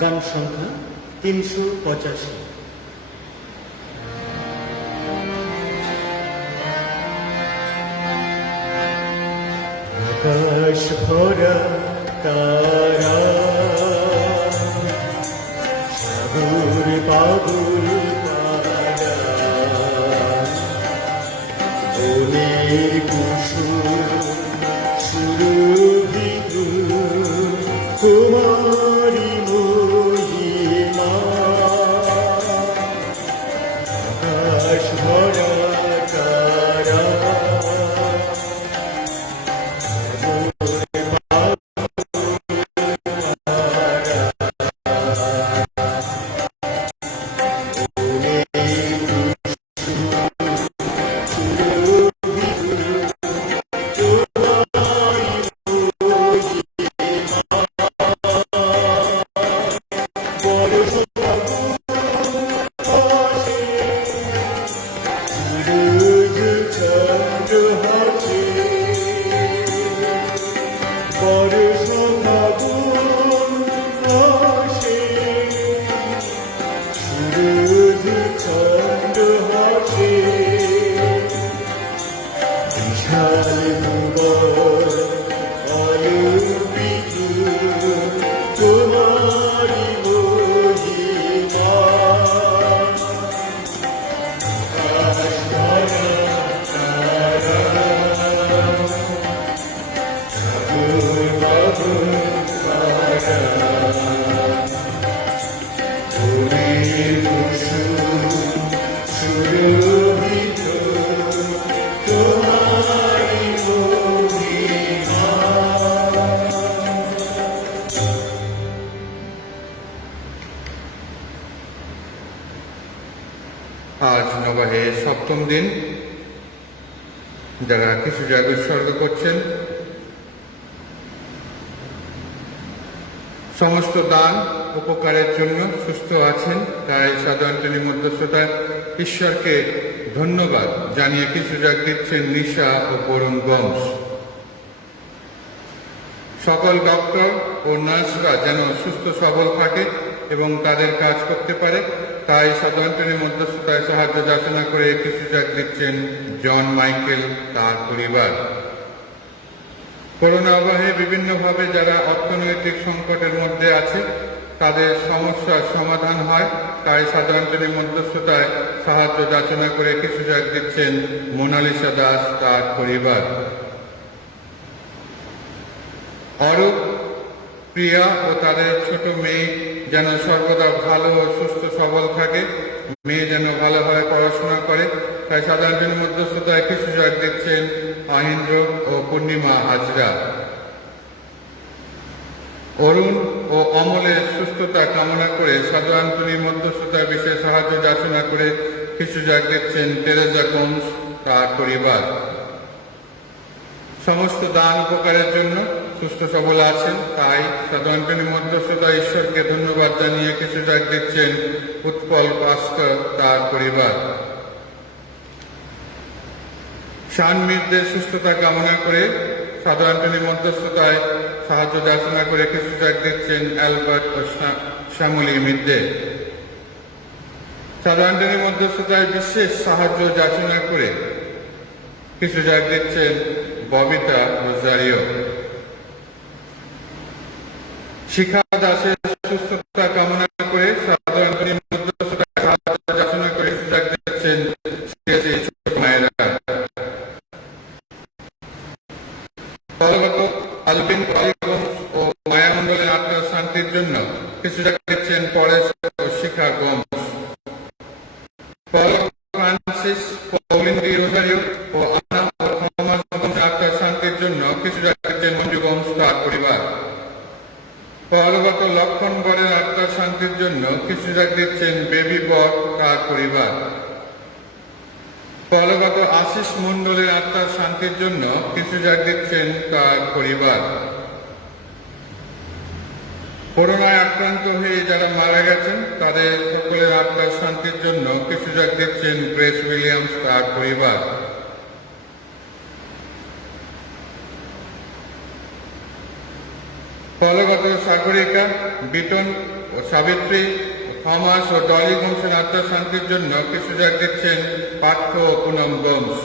গান সংখ্যা 385। আকাশ ভরা তারা, সাগর বাবুল পারা, বনের কুসুম সুরভিত তোমারি মহিমা। আকাশ ভরা তারা, আজ নবাহের সপ্তম দিন। যারা কিছু জায়গা উৎসর্গ করছেন, সমস্ত দান উপকারের জন্য সুস্থ আছেন, তাই সাধু অ্যান্টনি মধ্যস্থতা ঈশ্বরকে ধন্যবাদ জানিয়ে কিছু জায়গা দিচ্ছেন নিশা ও বরুণ বংশ। সকল ডক্টর ও নার্সরা যেন সুস্থ সবল থাকে এবং তাদের কাজ করতে পারে, তাই সাধু অ্যান্টনির মধ্যস্থতায় সাহায্য যাচনা করে কিছু জায়গা দিচ্ছেন জন মাইকেল, তার পরিবার। করোনা আবহে বিভিন্নভাবে যারা অর্থনৈতিক সংকটের মধ্যে আছে, তাদের সমস্যার সমাধান হয়, তাই সাধু অ্যান্টনির মধ্যস্থতায় সাহায্য যাচনা করে কিছু জায়গা দিচ্ছেন মোনালিসা দাস, তার পরিবার। অরূপ, প্রিয়া ও তাদের ছোট মেয়ে যেন সর্বদা ভালো ও সুস্থ সবল থাকে, মেয়ে যেন ভালোভাবে পড়াশোনা করে, তাই সাধু অ্যান্টনির মধ্যস্থতায় কিছু জায়গা দিচ্ছেন আহিন্দ্র ও পূর্ণিমা হাজরা। অরুণ ও অমলের সুস্থতা কামনা করে সাধু অ্যান্টনির মধ্যস্থতায় বিশেষ সাহায্য যাচনা করে কিছু জায়গা দিচ্ছেন তেরেজা গোমস, তার পরিবার। সমস্ত দান উপকারের জন্য সুস্থ সবল আছেন, তাই সাধু অ্যান্টনির মধ্যস্থতা ঈশ্বরকে ধন্যবাদ জানিয়ে কিছু জায়গা দিচ্ছেন উৎপল পাস্কর, তার পরিবার। শানমিরদের সুস্থতা কামনা করে সাধু অ্যান্টনির মধ্যস্থতায় সাহায্য যাচনা করে কিছু জায়গা দিচ্ছেন অ্যালবার্ট ও শ্যামলী মিদ্দে। সাধু অ্যান্টনির মধ্যস্থতায় বিশেষ সাহায্য যাচনা করে কিছু জায়গা দিচ্ছেন ববিতা রোজারিও। শিখা দাসের সুস্থতা কামনা করে সাধু অ্যান্টনির মধ্যস্থতায় সাহায্য যাচনা করে কিছু জায়গা দিচ্ছেন ছোট মায়েরা। আলবিন ও মায়া মন্ডলের আত্মার শান্তির জন্য কিছু জায়গা দিচ্ছেন পরেশ ও শিখা গোমস। ফ্রান্সিস, পৌলিন ডি রোজারিও ও আনা ও থমাস গোমসের আত্মার শান্তির জন্য কিছু জায়গা দিচ্ছেন মঞ্জু গোমস, তার পরিবার। পরগত লক্ষণ বরের আত্মার শান্তির জন্য কিছু জায়গা দিচ্ছেন বেবি বর, তার পরিবার। পরগত আশিস মন্ডলের আত্মার শান্তির জন্য কিছু জায়গা দিচ্ছেন তার পরিবার। করোনায় আক্রান্ত হয়ে যারা মারা গেছেন, তাদের সকলের আত্মার শান্তির জন্য কিছু জায়গা দিচ্ছেন গ্রেস উইলিয়ামস, তার পরিবার। ফলগত সাগরিকা, বিটন ও সাবিত্রী, থমাস ও ডলি গোমসের আত্মশান্তির জন্য কিছু যাগ দিচ্ছেন পার্থ ও পুনম গোমস।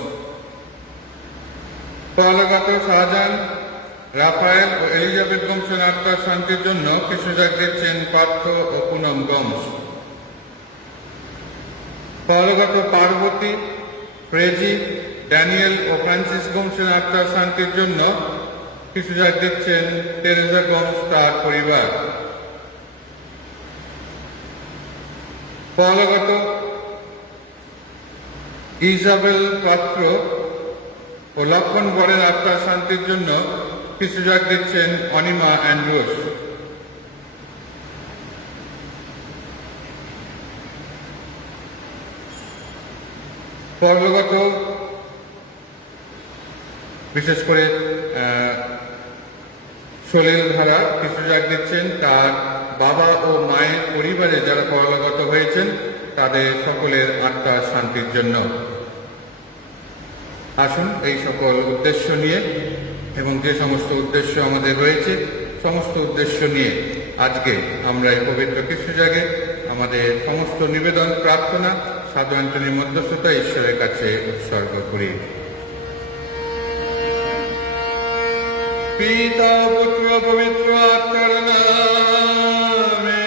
ফলগত শাহজাহান, রাফায়েল ও এলিজাবেথ গোমসের আত্মশান্তির জন্য কিছু যাগ দিচ্ছেন পার্থ ও পুনম গোমস। ফলগত পার্বতী, প্রেজি, ড্যানিয়েল ও ফ্রান্সিস গোমসের আত্মার শান্তির জন্য কিছু যাগ দিচ্ছেন তেরেজা গোমস তার পরিবার। ফলগত ইজাবেল পাত্র ও লক্ষণ বরের আত্মার শান্তির জন্য কিছু যাগ দিচ্ছেন অনিমা অ্যান্ড্রুস। ফলগত বিশেষ করে সলিল ধারা কিছু যাগ দিচ্ছেন তার বাবা ও মায়ের পরিবারে যারা পরলোকগত হয়েছেন তাদের সকলের আত্মার শান্তির জন্য। আসুন এই সকল উদ্দেশ্য নিয়ে এবং যে সমস্ত উদ্দেশ্য আমাদের রয়েছে সমস্ত উদ্দেশ্য নিয়ে আজকে আমরা এই পবিত্র কিছু জাগে আমাদের সমস্ত নিবেদন প্রার্থনা সাধু অ্যান্টনির মধ্যস্থতা ঈশ্বরের কাছে উৎসর্গ করি। পিতা পুত্র পবিত্র আত্মার নামে।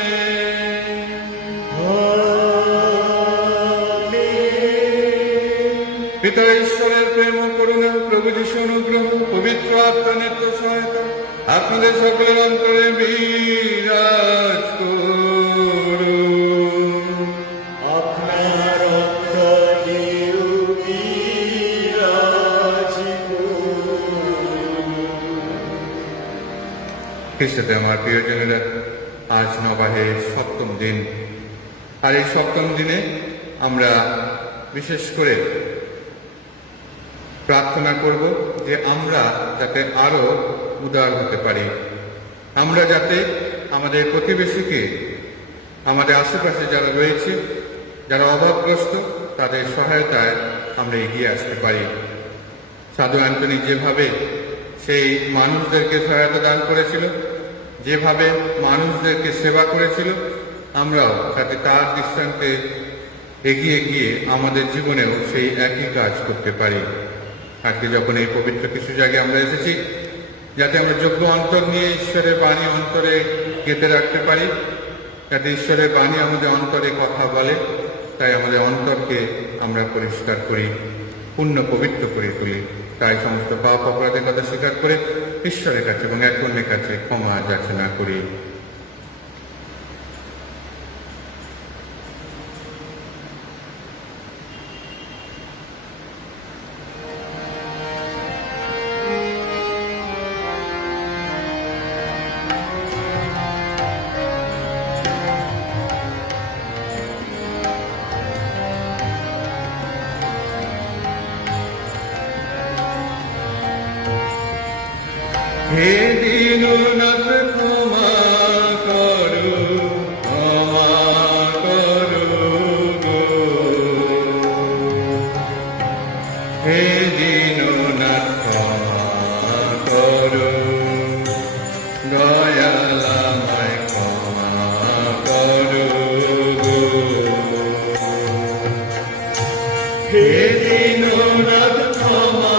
পিতা ঈশ্বরের প্রেম ও করুণা, প্রভু যীশু অনুগ্রহ, পবিত্র আত্মা নিত্য সহায়তা আপনাদের সকলের অন্তরে বিরাজ করুন। আপনার অন্তরেও বিরাজ করুন। খ্রিস্টতে আমার প্রিয়জনেরা, আজ নবাহের সপ্তম দিন। আর এই সপ্তম দিনে আমরা বিশেষ করে প্রার্থনা করব যে আমরা যাতে আরো উদার হতে পারি, আমরা যাতে আমাদের প্রতিবেশীকে, আমাদের আশেপাশে যারা রয়েছে, যারা অভাবগ্রস্ত, তাদের সহায়তায় আমরা এগিয়ে আসতে পারি। সাধু অ্যান্টনি যেভাবে সেই মানুষদেরকে সহায়তা দান করেছিল, যেভাবে মানুষদেরকে সেবা করেছিল, আমরাও যাতে তার দৃষ্টান্তে এগিয়ে গিয়ে আমাদের জীবনেও সেই একই কাজ করতে পারি। আজকে যখন এই পবিত্র কিছু জায়গায় আমরা এসেছি, যাতে আমরা যোগ্য অন্তর নিয়ে ঈশ্বরের বাণী অন্তরে গেঁথে রাখতে পারি, যাতে ঈশ্বরের বাণী আমাদের অন্তরে কথা বলে, তাই আমাদের অন্তরকে আমরা পরিষ্কার করি, পূর্ণ পবিত্র করে তুলি। তাই সমস্ত পাপ অপরাধের কথা স্বীকার করে ঈশ্বরের কাছে এবং এক অন্যের কাছে ক্ষমা যাচনা করি। হে দীননাথ ক্ষমা করো, ক্ষমা করো গো। হে দীননাথ ক্ষমা করো, দয়াল আমায় ক্ষমা করো গো। হে দীননাথ ক্ষমা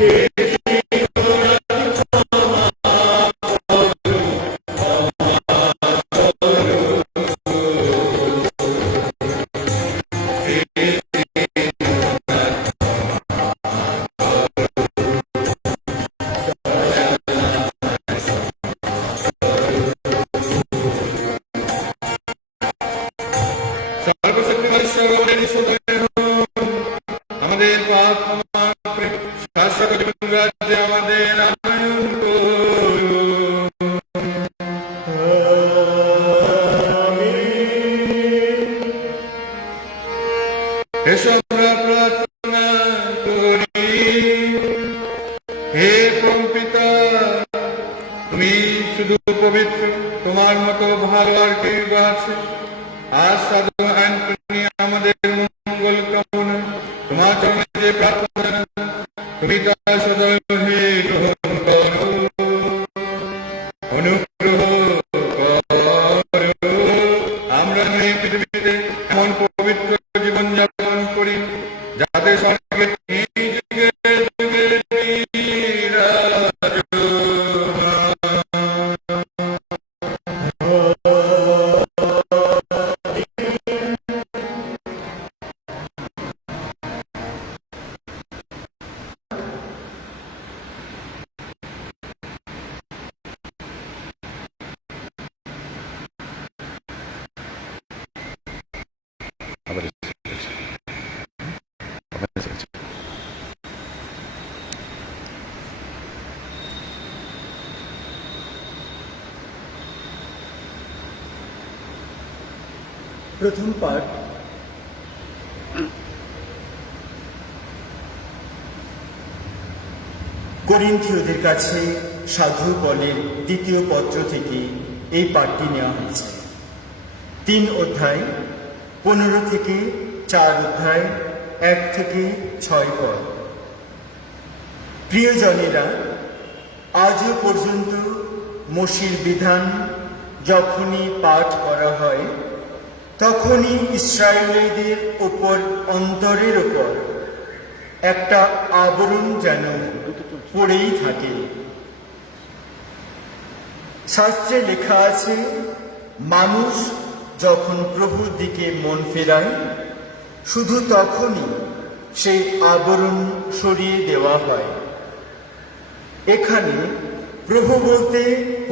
সর্বশক্তিমান ঈশ্বরের ঈশ্বরের আমাদের পাপ ক্ষমা করে শাশ্বত জীবন রাজ্যে আমাদের আনয়ন করুন। এসো আমরা প্রার্থনা করি। হে পরম পিতা, তুমি শুধু পবিত্র, তোমার মতো ভালো আর কেউ বা আছে? আজ সাধু অ্যান্টনি আমাদের মঙ্গল কামনা তোমার চরণে যে প্রার্থনা, তুমি তা সদয় হে গ্রহণ করো, অনুগ্রহ করো। আমরা এই পৃথিবীতে এমন পবিত্র জীবন যাপন করি যাতে স্বর্গে এই যুগে যুগে প্রথম পাঠ করিন্থীয়দের কাছে সাধু পলের দ্বিতীয় পত্র থেকে এই পাঠটি নেওয়া হয়েছে। 3 অধ্যায় 15 থেকে 4 অধ্যায় 1 থেকে 6 পদ। প্রিয়জনেরা, আজও পর্যন্ত মোশির বিধান যখনই পাঠ করা হয় তখনই ইসরায়েলীদের ওপর, অন্তরের ওপর একটা আবরণ যেন পড়েই থাকে। শাস্ত্রে লেখা আছে, মানুষ যখন প্রভুর দিকে মন ফেরায় শুধু তখনই সেই আবরণ সরিয়ে দেওয়া হয়। এখানে প্রভু বলতে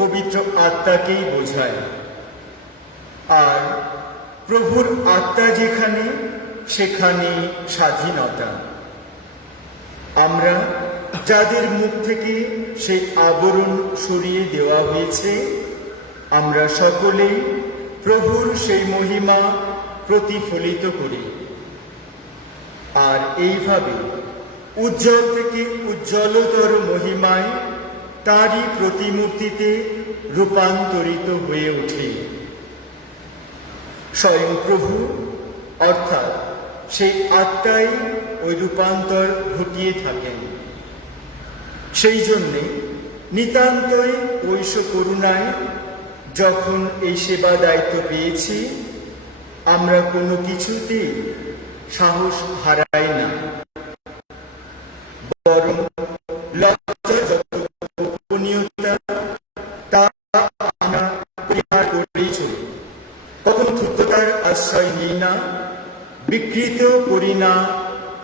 পবিত্র আত্মাকেই বোঝায়। আর প্রভুর আত্মা যেখানে, সেখানে স্বাধীনতা। আমরা যাদের মুখ থেকে সেই আবরণ সরিয়ে দেওয়া হয়েছে, আমরা সকলেই প্রভুর সেই মহিমা প্রতিফলিত করি। আর এইভাবে উজ্জ্বল থেকে উজ্জ্বলতর মহিমায় তারই প্রতিমূর্তিতে রূপান্তরিত হয়ে ওঠে। স্বয়ং প্রভু অর্থাৎ সেই আত্মাই ওই রূপান্তর ঘটিয়ে থাকেন। সেই জন্যে নিতান্তই ঐশ করুণায় যখন এই সেবা দায়িত্ব পেয়েছি, আমরা কোনো কিছুতেই সাহস হারাই না, বরং লজ্জাযত গোপনীয়তা তা আমরা পরিহার করেই চলি। কখনো ক্ষুদ্রতার আশ্রয় নিই না, বিকৃত করি না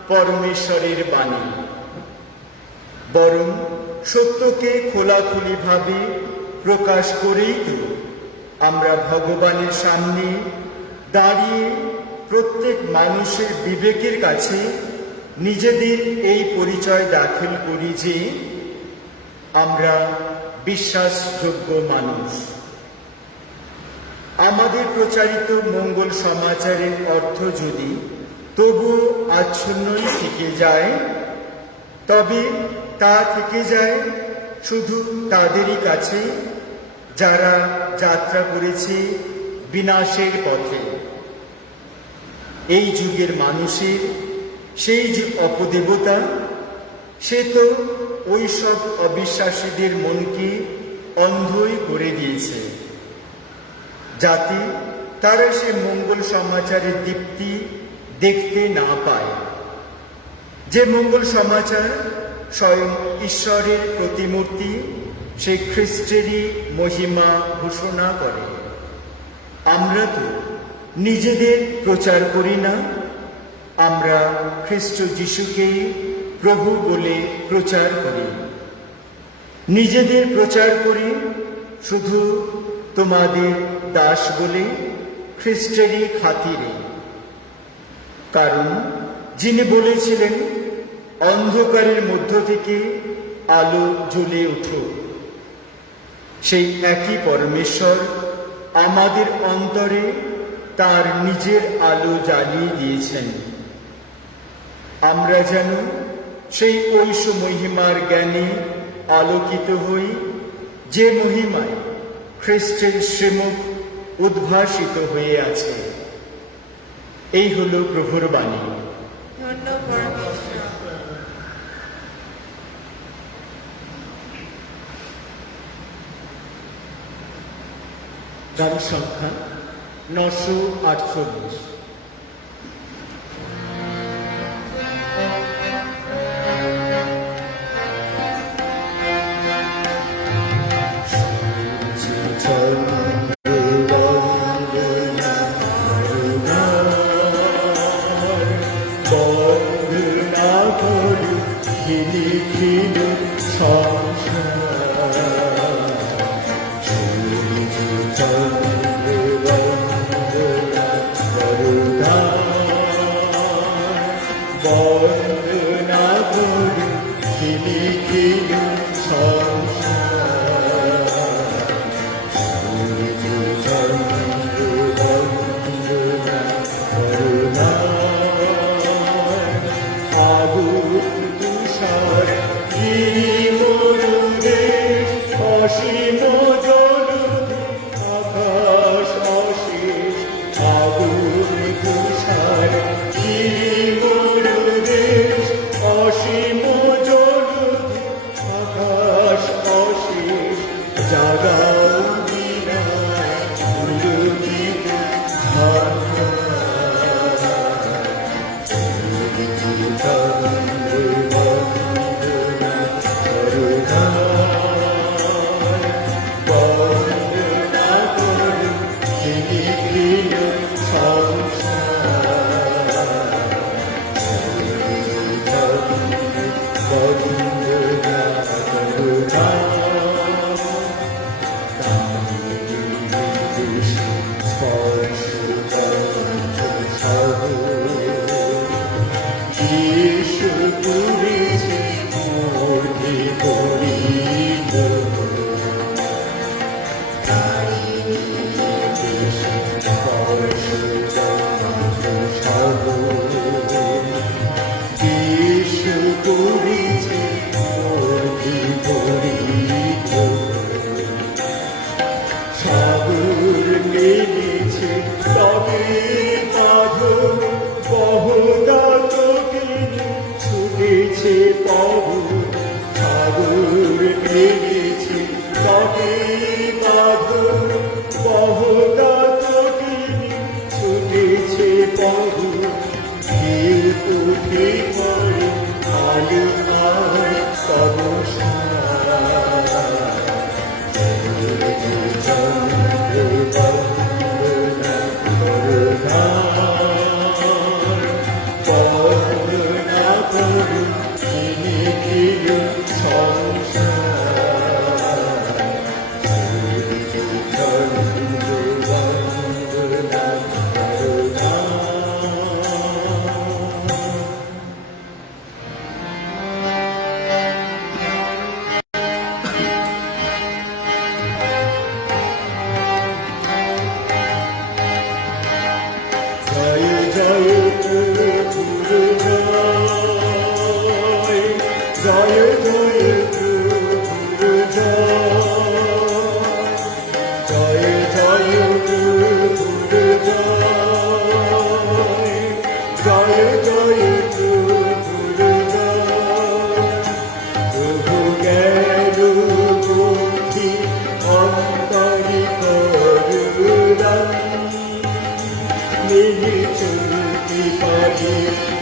পরমেশ্বরের বাণী, বরং সত্যকে খোলাখুলিভাবে প্রকাশ করেই তো আমরা ভগবানের সামনে দাঁড়িয়ে প্রত্যেক মানুষের বিবেকের কাছে নিজেদের এই পরিচয় দাখিল করি যে আমরা বিশ্বাসযোগ্য মানুষ। আমাদের প্রচারিত মঙ্গল সমাচারের অর্থ যদি তবুও আচ্ছন্নই থেকে যায়, তবে তা থেকে যায় শুধু তাদেরই কাছে যারা যাত্রা করেছে বিনাশের পথে। এই যুগের মানুষের সেই যে অপদেবতা, সে তো ওই সব অবিশ্বাসীদের মনকে অন্ধই করে দিয়েছে, যাতে তারা সে মঙ্গল সমাচারের দীপ্তি দেখতে না পায়। যে মঙ্গল সমাচার স্বয়ং ঈশ্বরের প্রতিমূর্তি সেই খ্রিস্টেরই মহিমা ঘোষণা করে। আমরা তো নিজেদের প্রচার করি না, আমরা খ্রিস্ট যিশুকেই প্রভু বলে প্রচার করি। নিজেদের প্রচার করি শুধু তোমাদের দাস বলে, খ্রিস্টেরই খাতিরে। কারণ যিনি বলেছিলেন, অন্ধকারের মধ্য থেকে আলো জ্বলে উঠুক, সেই একই পরমেশ্বর আমাদের অন্তরে তার নিজের আলো জ্বালিয়ে দিয়েছেন। আমরা যেন সেই ঐশ মহিমার জ্ঞানে আলোকিত হই, যে মহিমায় খ্রিস্টের শ্রীমুখ উদ্ভাসিত হয়ে আছে। এই হলো প্রভুর বাণী। ধন্য পরমেশ্বর। গান সংখ্যা 948। বন্দনা করি খিলি খিলি সংসার, বন্দনা করি খিলি খিলি সংসার, আগুন তুষার অসীম জলধি আকাশ অশেষ, আগুন তুষার অসীম জলধি আকাশ অশেষ, জাগাও বিনায় উলুকিত ধারা,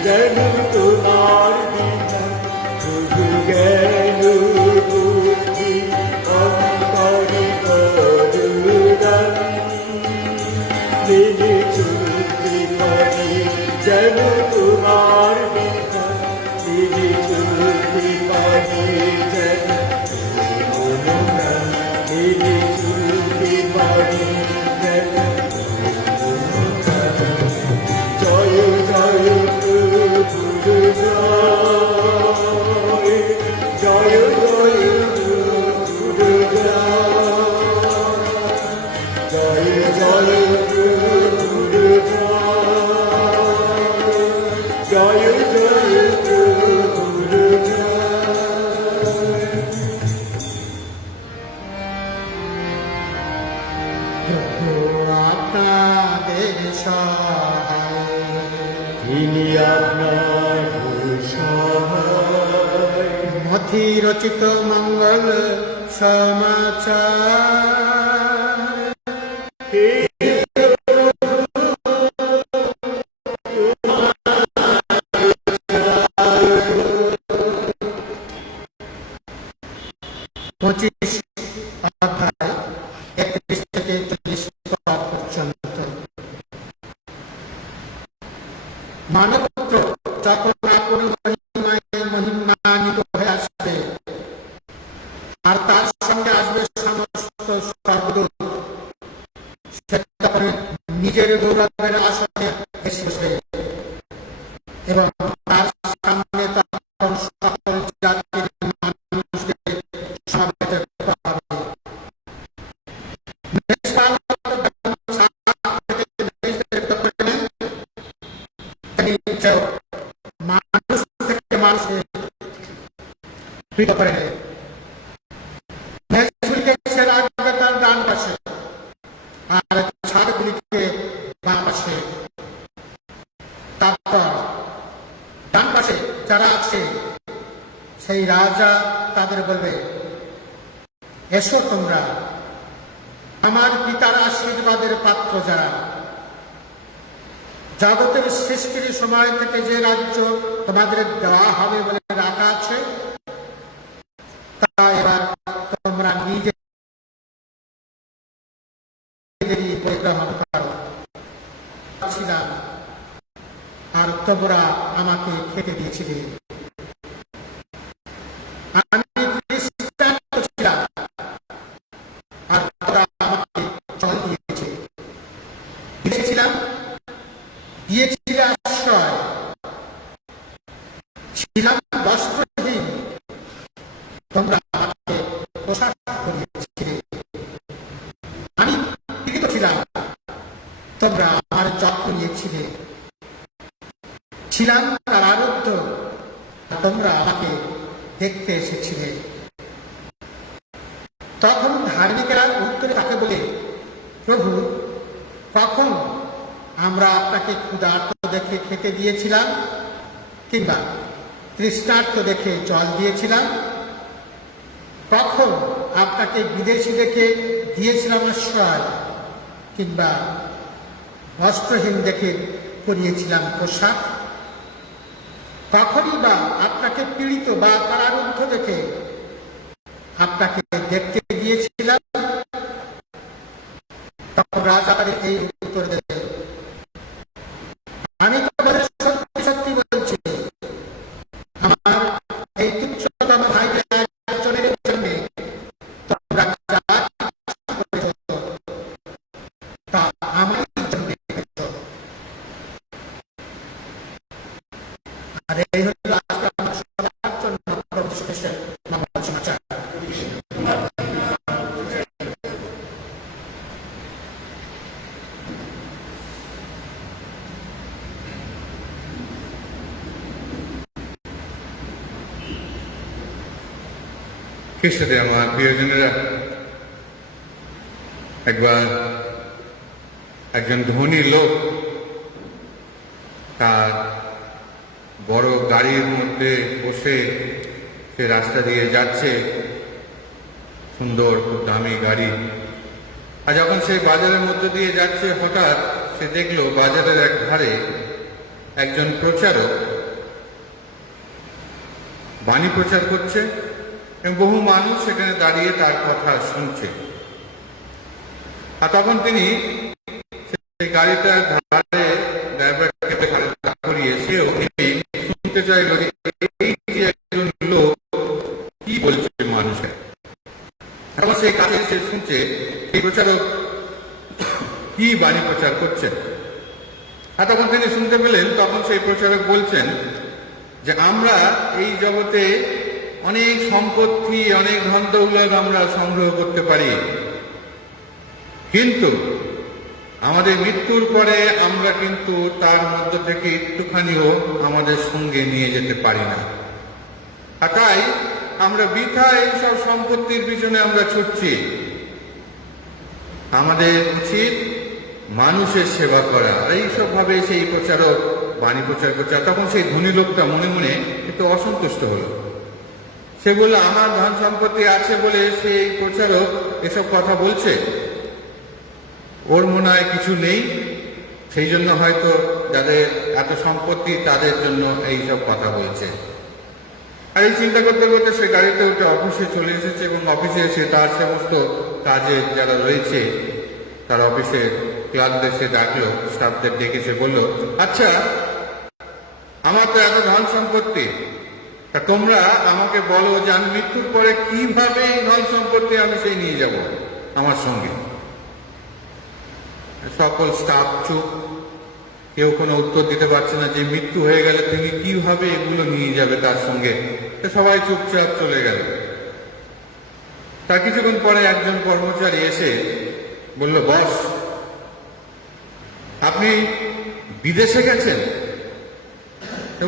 যেন তোমার বিনা প্রভু পথি রচিত মঙ্গল সমাচার। পঁচিশ অধ্যায় 31 থেকে 40 পদ পর্যন্ত। মানবপুত্র যখন আপন মহিমায় মহিমান্বিত হয়ে আসবে, আর তার সঙ্গে আসবে সমস্ত স্বর্গদূত, সে তখন নিজের গৌরবের আসনে এসে বসবে এবং তার সামনে তখন সকল জাতির মানুষদের সমাবেত করা হবে। মেষপাল মানুষ থেকে মানুষকে পৃথক করে নেয়। মেষগুলিকে সে রাখবে তার ডান পাশে, আর ষাঁড়গুলিকে বাম পাশে। তারপর ডান পাশে যারা আছে সেই রাজা তাদের বলবে, এসো তোমরা আমার পিতার আশীর্বাদের পাত্র যারা, জগতের সৃষ্টির সময় থেকে যে রাজ্য তোমাদের দেওয়া হবে বলে রাখা আছে, তা এবার তোমরা নিজেদেরই পরিক্রমা করো। ছিলাম আর তোমরা আমাকে খেতে দিয়েছিলে। আমি দৃষ্টান্ত ছিলাম আর তোমরা আমাকে জল দিয়েছে। দিয়েছিলাম, দিয়েছিলে আশ্রয়, ছিলাম বস্ত্রহীন, তোমরা আমাকে পোশাক করিয়েছিলে। আমি পীড়িত ছিলাম, তোমরা আমার যত্ন নিয়েছিলে। ছিলাম কারারুদ্ধ, তোমরা আমাকে দেখতে এসেছিলে। তখন ধার্মিকেরা উত্তরে তাকে বলে, প্রভু, কখন আমরা আপনাকে ক্ষুধার্ত দেখে খেতে দিয়েছিলাম, কিংবা তৃষ্ণার্ত দেখে জল দিয়েছিলাম? কখন আপনাকে বিদেশি দেখে দিয়েছিলাম আশ্রয়, কিংবা বস্ত্রহীন দেখে পরিয়েছিলাম পোশাক? কখনই বা আপনাকে পীড়িত বা কারারুদ্ধ দেখে আপনাকে দেখতে গিয়েছিলাম? তখন রাজা তাদের এই উত্তর দেবে, আমি তোমাদের সত্যি সত্যি বলছি, আমার এই তুচ্ছতম ভাইদের একজনের জন্য তোমরা যা করেছ তা আমারই জন্য করেছ। আর এই হল আজকে আমার সবার জন্য প্রতিষ্ঠিত মঙ্গল সমাচার। খ্রিস্টতে আমার প্রিয়জনেরা, একবার একজন ধনী লোক তার বড় গাড়ির মধ্যে বসে সে রাস্তা দিয়ে যাচ্ছে, সুন্দর খুব দামি গাড়ি। আর যখন সেই বাজারের মধ্যে দিয়ে যাচ্ছে, হঠাৎ সে দেখলো বাজারের এক ধারে একজন প্রচারক বাণী প্রচার করছে এবং বহু মানুষ সেখানে দাঁড়িয়ে তার কথা শুনছে। আর তখন তিনি সেই গাড়িটার ধারে ড্রাইভারকে দাঁড় করিয়ে সেও শুনতে চাইল যে এই যে একজন লোক কি বলছে মানুষের। তখন সেই কাছে সে শুনছে এই প্রচারক কি বাণী প্রচার করছে। আর তখন তিনি শুনতে পেলেন, তখন সেই প্রচারক বলছেন যে আমরা এই জগতে অনেক সম্পত্তি, অনেক ধন দৌলত আমরা সংগ্রহ করতে পারি, কিন্তু আমাদের মৃত্যুর পরে আমরা কিন্তু তার মধ্য থেকে একটুখানিও আমাদের সঙ্গে নিয়ে যেতে পারি না। আর তাই আমরা বৃথা এইসব সম্পত্তির পিছনে আমরা ছুটছি। আমাদের উচিত মানুষের সেবা করা। আর এইসব ভাবে সেই প্রচারক বাণী প্রচার করছে। তখন সেই ধনী লোকটা মনে মনে একটু অসন্তুষ্ট হলো। সেগুলো আমার ধন সম্পত্তি আছে বলে সেই প্রচারক এসব কথা বলছে। ওর মনে হয় কিছু নেই, সেই জন্য হয়তো যাদের এত সম্পত্তি তাদের জন্য এইসব কথা বলছে। আর এই চিন্তা করতে করতে সে গাড়িতে উঠে অফিসে চলে এসেছে এবং অফিসে এসে তার সমস্ত কাজে যারা রয়েছে তার অফিসে ক্লার্কদের সে ডাকলো, স্টাফদের ডেকেছে, বলল, আচ্ছা আমার তো এত ধন সম্পত্তি, তা তোমরা আমাকে বলো যে আমি মৃত্যুর পরে কিভাবে এই ধন সম্পত্তি আমি সেই নিয়ে যাব আমার সঙ্গে। সকল স্টাফ চুপ, কেউ কোনো উত্তর দিতে পারছে না যে মৃত্যু হয়ে গেলে তিনি কিভাবে এগুলো নিয়ে যাবে তার সঙ্গে। সবাই চুপচাপ চলে গেল। তার কিছুক্ষণ পরে একজন কর্মচারী এসে বলল, বস আপনি বিদেশে গেছেন?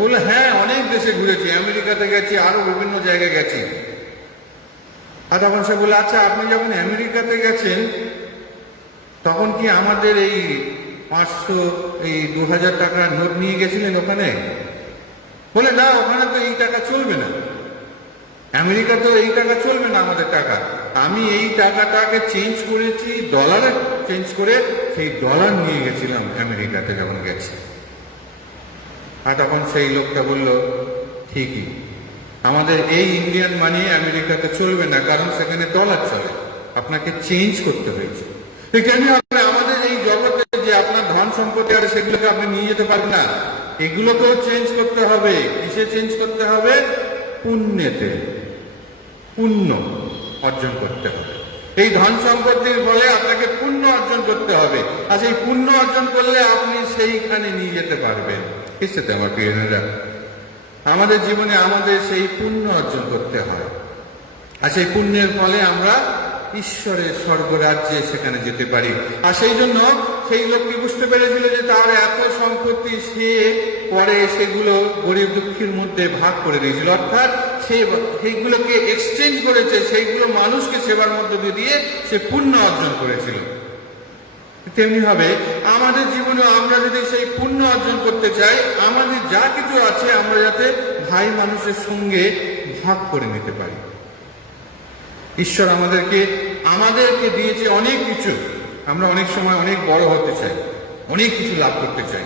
বললো, হ্যাঁ অনেক দেশে ঘুরেছি, আমেরিকাতে গেছি, আরো বিভিন্ন জায়গায় গেছি। আর তখন সে বললো, আচ্ছা আপনি যখন আমেরিকাতে গেছেন তখন কি আমাদের এই 500 এই 2000 টাকার নোট নিয়ে গেছিলেন ওখানে? বলে, না ওখানে তো এই টাকা চলবে না, আমেরিকা তো এই টাকা চলবে না আমাদের টাকা, আমি এই টাকাটাকে চেঞ্জ করেছি, ডলারে চেঞ্জ করে সেই ডলার নিয়ে গেছিলাম আমেরিকাতে যখন গেছি। আর তখন সেই লোকটা বলল, ঠিকই, আমাদের এই ইন্ডিয়ান মানি আমেরিকাতে চলবে না, কারণ সেখানে ডলার চলে, আপনাকে চেঞ্জ করতে হয়েছে। কেমনি হবে আমাদের এই জগতে যে আপনার ধন সম্পত্তি আছে সেগুলোকে আপনি নিয়ে যেতে পারবেন না, এগুলোকেও চেঞ্জ করতে হবে। কিসে চেঞ্জ করতে হবে? পুণ্যেতে, পুণ্য অর্জন করতে হবে। এই ধন সম্পত্তির ফলে আপনাকে পুণ্য অর্জন করতে হবে, আর সেই পুণ্য অর্জন করলে আপনি সেইখানে নিয়ে যেতে পারবেন। কিসেতে আমার প্রিয়রা, আমাদের জীবনে আমাদের সেই পুণ্য অর্জন করতে হয়, আর সেই পুণ্যের ফলে আমরা ঈশ্বরের স্বর্গরাজ্যে সেখানে যেতে পারি। আর সেই জন্য সেই লোকটি বুঝতে পেরেছিল যে তার এত সম্পত্তি সে পরে সেগুলো গরিব দুঃখীর মধ্যে ভাগ করে দিয়েছিল, অর্থাৎ সে সেইগুলোকে এক্সচেঞ্জ করেছে, সেইগুলো মানুষকে সেবার মধ্যে দিয়ে সে পুণ্য অর্জন করেছিল। তেমনি হবে আমাদের জীবনে আমরা যদি সেই পুণ্য অর্জন করতে চাই, আমাদের যা কিছু আছে আমরা যাতে ভাই মানুষের সঙ্গে ভাগ করে নিতে পারি। ঈশ্বর আমাদেরকে দিয়েছে অনেক কিছু, আমরা অনেক সময় অনেক বড় হতে চাই, অনেক কিছু লাভ করতে চাই,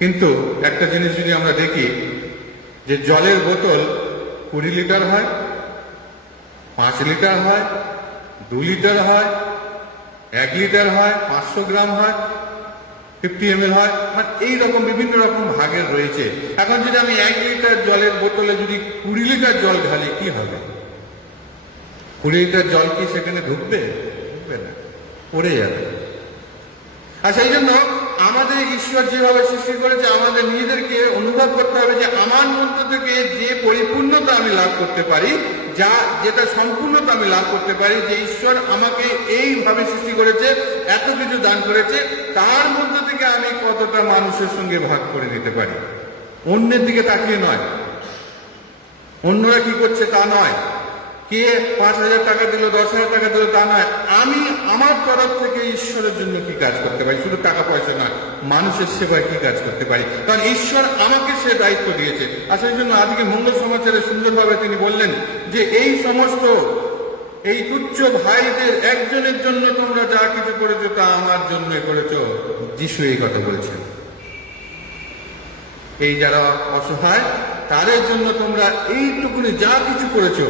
কিন্তু একটা জিনিস যদি আমরা দেখি যে জলের বোতল 20 লিটার হয়, 5 লিটার হয়, 2 লিটার হয়, 1 লিটার হয়, 500 গ্রাম হয়, 50 ml হয়, আর এইরকম বিভিন্ন রকম ভাগের রয়েছে। এখন যদি আমি 1 লিটার জলের বোতলে যদি 20 লিটার জল ঢালি কি হবে? 20 লিটার জল কি সেখানে ঢুকবে? ঢুকবে না, পড়ে যাবে। আর সেই জন্য আমাদের ঈশ্বর যেভাবে সৃষ্টি করেছে আমাদের নিজেদেরকে অনুভব করতে হবে যে আমার মধ্য থেকে যে পরিপূর্ণতা আমি লাভ করতে পারি, যেটা সম্পূর্ণতা আমি লাভ করতে পারি, যে ঈশ্বর আমাকে এইভাবে সৃষ্টি করেছে, এত কিছু দান করেছে, তার মধ্য থেকে আমি কতটা মানুষের সঙ্গে ভাগ করে নিতে পারি। অন্যের দিকে তাকিয়ে নয়, অন্যরা কি করছে তা নয়, কে 5,000 টাকা দিল, 10,000 টাকা দিল তা নয়, আমি আমার তরফ থেকে ঈশ্বরের জন্য কি কাজ করতে পারি, শুধু টাকা পয়সা না, মানুষের সেবায় কি কাজ করতে পারি, কারণ ঈশ্বর আমাকে সে দায়িত্ব দিয়েছে। আর সেই জন্য আজকে মঙ্গল সমাচারে সুন্দরভাবে তিনি বললেন যে এই সমস্ত এই তুচ্ছ ভাইদের একজনের জন্য তোমরা যা কিছু করেছো তা আমার জন্য করেছো। যিশু এই কথা বলেছেন, এই যারা অসহায় তাদের জন্য তোমরা এইটুকুনি যা কিছু করেছো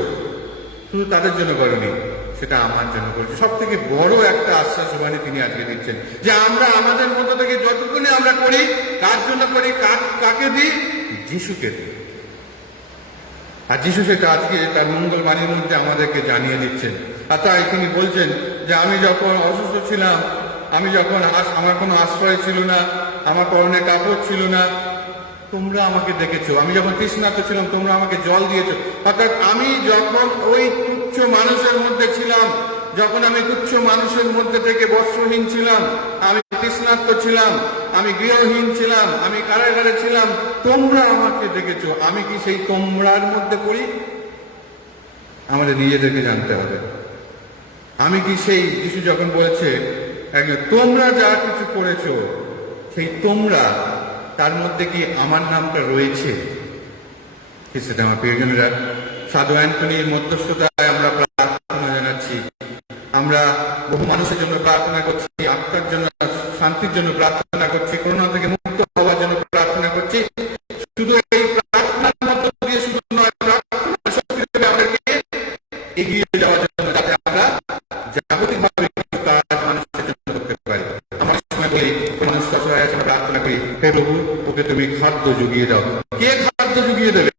শুধু তাদের জন্য করনি, সেটা আমার জন্য করেছে। সব থেকে বড় একটা আশ্বাসবাণী তিনি আজকে দিচ্ছেন যে আমরা আমাদের মধ্যে থেকে যতটুকুনি আমরা করি, কার জন্য করি, কাকে দিই? যিশুকে দিই। আর যিশু সেটা আজকে তার মঙ্গলবাণীর মধ্যে আমাদেরকে জানিয়ে দিচ্ছেন। আর তাই তিনি বলছেন যে আমি যখন অসুস্থ ছিলাম, আমি যখন আমার কোনো আশ্রয় ছিল না, আমার পরনে কাপড় ছিল না, তোমরা আমাকে দেখেছো। আমি যখন তৃষ্ণার্ত ছিলাম তোমরা আমাকে জল দিয়েছো। অর্থাৎ আমি যখন ওই তুচ্ছ মানুষের মধ্যে ছিলাম, যখন আমি তুচ্ছ মানুষের মধ্যে থেকে বস্ত্রহীন ছিলাম, আমি তৃষ্ণার্ত ছিলাম, আমি গৃহহীন ছিলাম, আমি কারাগারে ছিলাম, তোমরা আমাকে দেখেছো। আমি কি সেই তোমরার মধ্যে পড়ি? আমাদের নিজেদেরকে জানতে হবে আমি কি সেই যিশু যখন বলেছে তোমরা যা কিছু করেছো, সেই তোমরা তার মধ্যে কি আমার নামটা রয়েছে? সেটা আমার প্রিয়জনেরা সাধু অ্যান্টনির মধ্যস্থতায় আমরা প্রার্থনা জানাচ্ছি। আমরা বহু মানুষের জন্য প্রার্থনা করছি, আত্মার জন্য, শান্তির জন্য প্রার্থনা করছি, করোনা থেকে মুক্ত হওয়ার জন্য প্রার্থনা করছি। শুধু এই প্রার্থনার মধ্য দিয়ে শুধু নয়, প্রার্থনা শক্তি দেবে আমাদেরকে এগিয়ে যাওয়ার জন্য, যাতে আমরা জাগতিকভাবে কাজ মানুষের জন্য করতে পারি। আমার সময় বলি, মানুষ অসহায় আছে, প্রার্থনা করি, হে প্রভু, ওকে তুমি খাদ্য জুগিয়ে দাও। কে খাদ্য জুগিয়ে দেবে?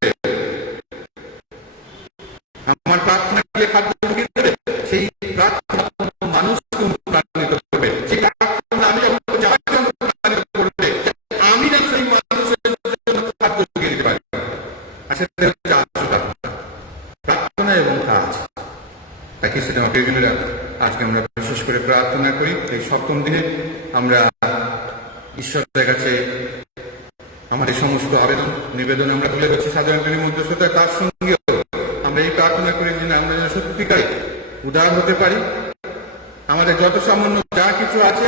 আমার প্রার্থনা কে খাদ্য জুগিয়ে দেবে? সেই প্রার্থনা মানুষকে অনুপ্রাণিত করবে। সেই প্রার্থনা আমি যখন যাকে অনুপ্রাণিত করবে, আমি যেন সেই মানুষের জন্য খাদ্য জুগিয়ে দিতে পারি। আর সেটা হচ্ছে আসল প্রার্থনা এবং কাজ। তাই কি সেটা প্রিয়জনেরা, আজকে আমরা বিশেষ করে প্রার্থনা করি। এই সপ্তম দিনে আমরা ঈশ্বরের কাছে আমাদের সমস্ত আবেদন নিবেদন আমরা তুলে ধরছি সাধারণ মধ্যস্থতা। তার সঙ্গেও আমরা এই প্রার্থনা করি যে আমরা যেন সত্যিকারে উদার হতে পারি। আমাদের যত সামান্য যা কিছু আছে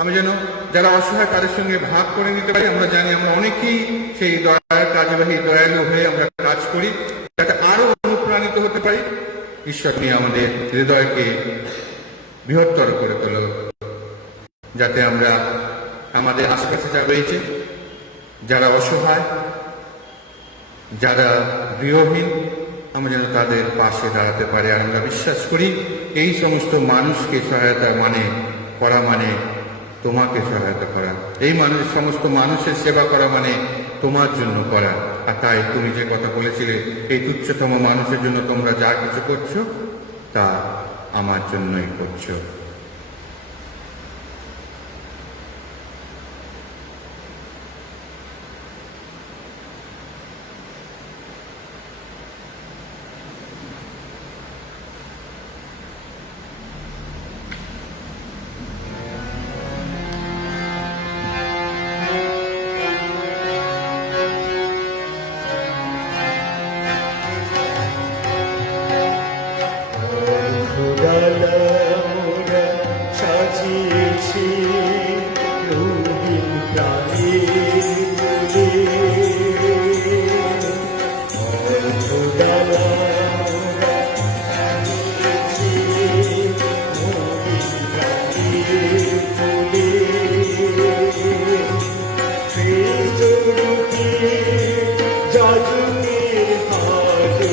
আমি যেন যারা অসহায় তাদের সঙ্গে ভাগ করে নিতে পারি। আমরা জানি আমরা অনেকেই সেই দয়ার কাজবাহী দয়ালু হয়ে আমরা কাজ করি, যাতে আরো অনুপ্রাণিত হতে পারি। ঈশ্বর নিয়ে আমাদের হৃদয়কে বৃহত্তর করে তোলো, যাতে আমরা আমাদের আশেপাশে যা রয়েছে, যারা অসহায়, যারা গৃহহীন, আমরা যেন তাদের পাশে দাঁড়াতে পারি। আর আমরা বিশ্বাস করি এই সমস্ত মানুষকে সহায়তা করা মানে তোমাকে সহায়তা করা। এই সমস্ত মানুষের সেবা করা মানে তোমার জন্য করা। আর তাই তুমি যে কথা বলেছিলে, এই তুচ্ছতম মানুষের জন্য তোমরা যা কিছু করছো তা আমার জন্যই করছো। ডালা মোরা সাজিয়েছি রঙিন প্রাণীর ফুলে। ডালা মোরা সাজিয়েছি রঙিন প্রাণীর ফুলে। ত্রিজরূপী যাজকের হাতে,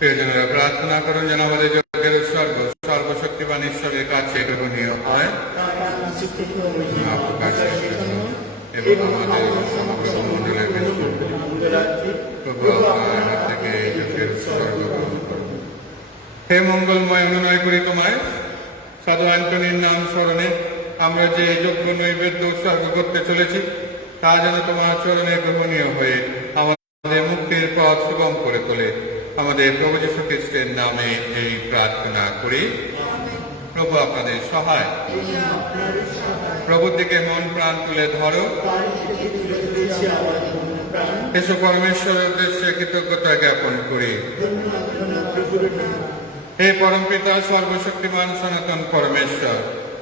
প্রিয়জনেরা, প্রার্থনা করুন যেন আমাদের যজ্ঞের সর্বশক্তিমান ঈশ্বরের কাছে গ্রহণীয় হয় এবং আমাদের সমগ্র মন্ডলের থেকে এই যজ্ঞের উৎসর্গ গ্রহণ করুন। হে মঙ্গলময়, অনুনয় করি তোমায় সাধু অ্যান্টনির নাম স্মরণে আমরা যে যজ্ঞ নৈবেদ্য উৎসর্গ করতে চলেছি, তা যেন তোমার চরণে গ্রহণীয় হয়ে আমাদের মুক্তির পথ সুগম করে তোলে। আমাদের প্রভু যীশু খ্রিস্টের নামে এই প্রার্থনা করি। প্রভু আপনাদের সহায়। প্রভুর দিকে মন প্রাণ তুলে ধরো। এসো পরমেশ্বরের উদ্দেশ্যে কৃতজ্ঞতা জ্ঞাপন করি। হে পরমপিতা সর্বশক্তিমান সনাতন পরমেশ্বর,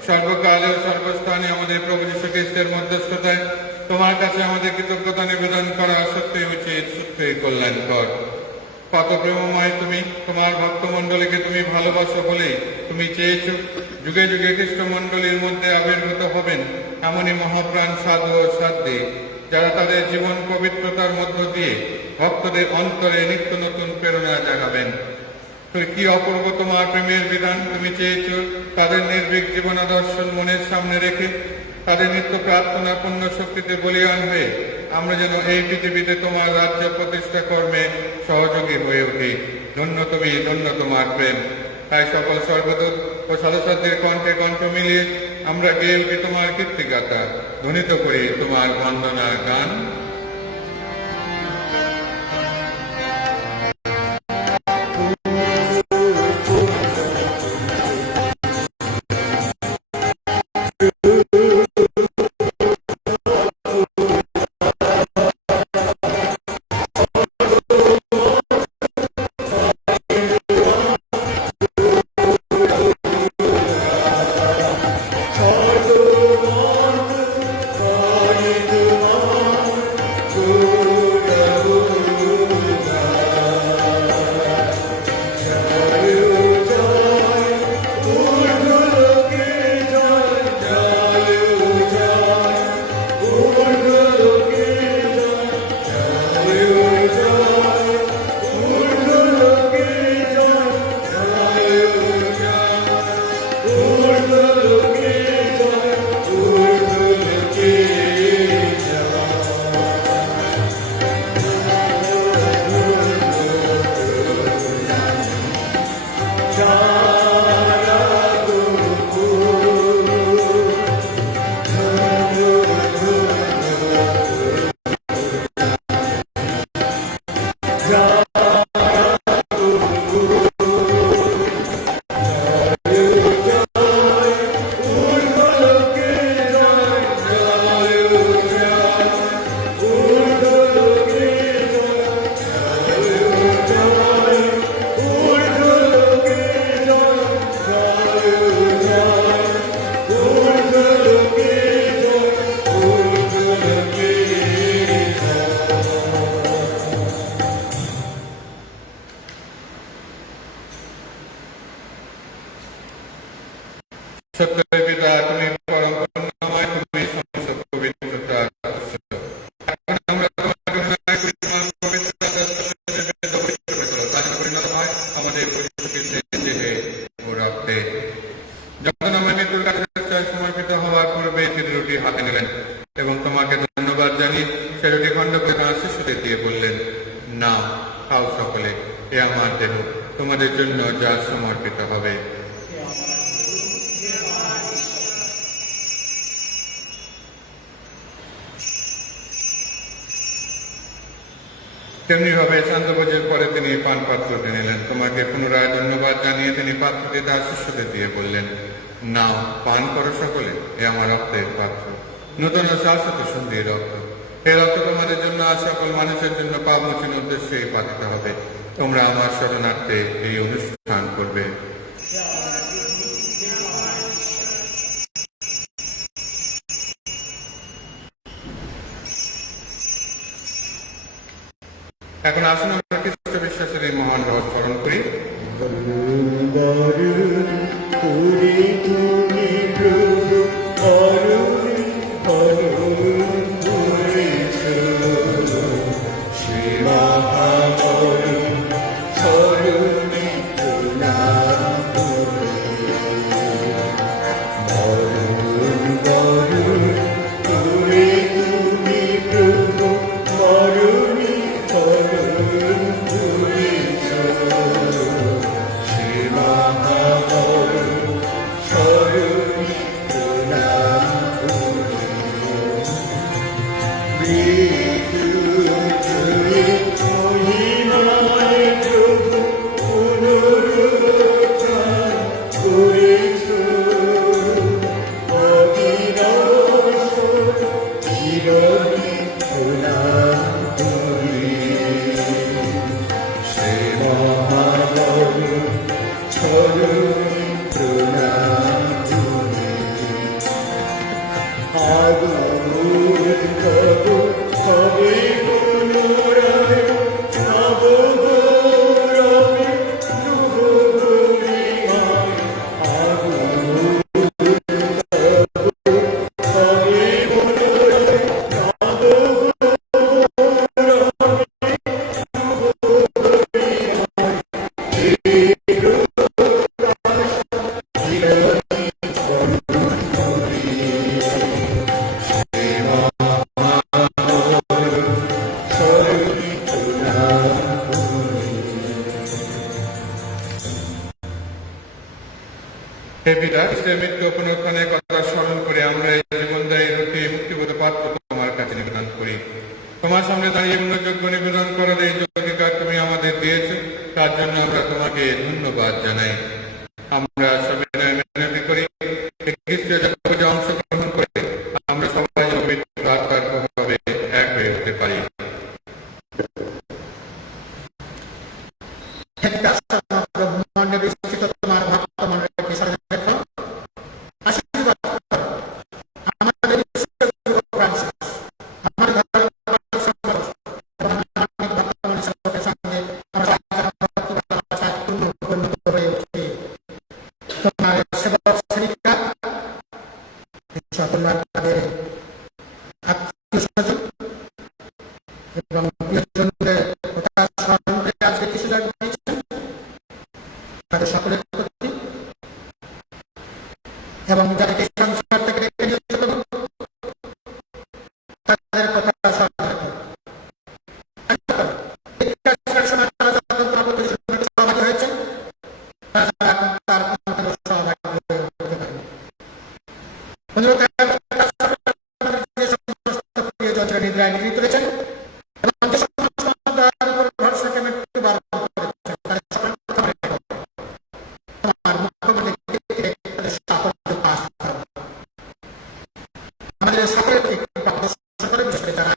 সর্বকালে ও সর্বস্থানে আমাদের প্রভু যীশু খ্রিস্টের মধ্যস্থতায় তোমার কাছে আমাদের কৃতজ্ঞতা নিবেদন করা সত্যই উচিত, সত্যই কল্যাণকর। কত প্রেমময় তুমি, তোমার ভক্তমণ্ডলীকে তুমি ভালোবাসো বলেই তুমি চেয়েছ যুগে যুগে খ্রিস্ট মণ্ডলীর মধ্যে আবির্ভূত হবেন এমনই মহাপ্রাণ সাধু ও সাধ্বী, যারা তাদের জীবন পবিত্রতার মধ্য দিয়ে ভক্তদের অন্তরে নিত্য নতুন প্রেরণা জাগাবেন। কি অপূর্ব তোমার প্রেমের বিধান! তুমি চেয়েছ তাদের নির্ভীক জীবনাদর্শন মনের সামনে রেখে তাদের নিত্য প্রার্থনা পূর্ণ শক্তিতে বলিয়ান হয়ে আমরা যেন এই পৃথিবীতে তোমার রাজ্য প্রতিষ্ঠা কর্মে সহযোগী হয়ে উঠি। ধন্য তুমি, ধন্য তোমার প্রেম। তাই সকল স্বর্গদূত ও সাধুসাধ্যের কণ্ঠে কণ্ঠ মিলিয়ে আমরা গেয়ে উঠি তোমার কীর্তিগাথা, ধ্বনিত করি তোমার বন্দনার গান। সত্যের পিতা, তুমি পরম করুণাময়, তুমি সমস্ত পবিত্রতা। এখন আমরা তোমাকে অনুনয় করি, তোমার পবিত্রতার তাতে পরিণত হয় আমাদের দেহে ও রক্তে। যখন আমরা মৃত্যুর কাছে সমর্পিত হওয়ার পূর্বে তিনি রুটি হাতে নিলেন এবং তোমাকে ধন্যবাদ জানিয়ে সে রুটি খণ্ড করে তাঁর শিশুদের দিয়ে বললেন, নাও, খাও সকলে, এ আমার দেহ, তোমাদের জন্য যা সমর্পিত হবে। তেমনি ভাবে সান্ধ্যভোজের পরে তিনি পান পাত্রটি নিলেন, তোমাকে পুনরায় ধন্যবাদ জানিয়ে তিনি পাত্রটি তার শিষ্যদের দিয়ে বললেন, নাও, পান করো সকলে, এ আমার রক্তের পাত্র, নূতন ও শাশ্বত সন্ধির রক্ত। এই রক্ত তোমাদের জন্য আর সকল মানুষের জন্য পাপ মোচন উদ্দেশ্যে পাঠিত হবে। তোমরা আমার শরণার্থে এই অনুষ্ঠান করবে। এখন আসুন আমরা খ্রিস্ট বিশ্বাসের এই মহান রহস্য স্মরণ করি। চরিত নাম হে পিতা, খ্রিস্টের মৃত্যু ও পুনরুত্থানের কথা স্মরণ করে আমরা এই জীবনদায়ী রূপে মুক্তিবোধ পাত্র তোমার কাছে নিবেদন করি। তোমার সামনে দাঁড়িয়ে মনোযোগ্য নিবেদন করার এই যে অধিকার তুমি আমাদের দিয়েছ, তার জন্য আমরা তোমাকে ধন্যবাদ জানাই। আমরা সবিনয় মিনতি করি, এই খ্রিস্টীয় জগতে অংশগ্রহণ করে আমরা সবাই পবিত্র আত্মার প্রভাবে এক হয়ে উঠতে পারি। হে পিতা, সমগ্র ব্রহ্মাণ্ডে বিস্তৃত তোমার ভক্ত মণ্ডলীকে স্মরণে রেখো। আশীর্বাদ করো আমাদের বিশ্বগুরু ফ্রান্সিস, আমাদের ধর্মপাল সম্রাট এবং অনেক ভক্তমণ্ডলী সকলের সঙ্গে আমরা পূর্ণ হয়ে উঠি। তোমার সেবক সেবিকা, তোমার তাদের আত্মীয় স্বজন এবং প্রিয়জনদের কথা স্মরণ করে আজকে কিছু জায়গা দিয়েছেন তাদের সকলের প্রতি এবং যাদেরকে সংসার থেকে রেখে দিয়েছিল তাদের কথা স্মরণ রাখো। সময় তারা যখন তোমার প্রতিষ্ঠানে সহভাগী হয়েছেন, তারা এখন তার ক্ষমতার সহভাগী হয়ে উঠতে পারে। যে সমস্ত প্রিয়জনরা নিদ্রায় নিদ্রিত রয়েছেন এবং যে সমস্ত দয়ার উপর ভরসা করে মৃত্যু বরণ করেছেন, তাদের সকলের কথা মনে রাখো। তোমার মুখ্যমন্ত্রী তাদের সাফল্য পাশ করো। আমাদের সকলকে কৃপা প্রদর্শন করে, বিশেষ করে যারা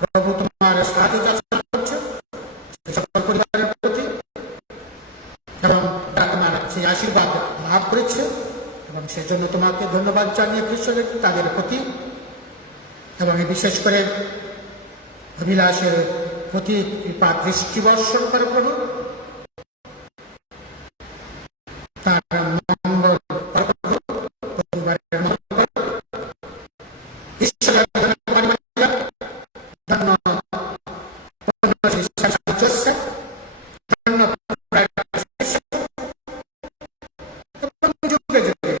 প্রভু তোমার সাহায্য যাচনা করছে সেই সকল পরিবারের প্রতি এবং তারা তোমার সেই আশীর্বাদ লাভ করেছে এবং সেজন্য তোমাকে ধন্যবাদ জানিয়ে কৃষ্ণ তাদের প্রতি এবং বিশেষ করে অভিলাষের প্রতি কৃপা দৃষ্টি বর্ষণ করে প্রভু, তার মঙ্গল করো প্রভু, পরিবারের মঙ্গল ঈশ্বরের ধন্য জোসেফ, ধন্য এবং যুগে যুগে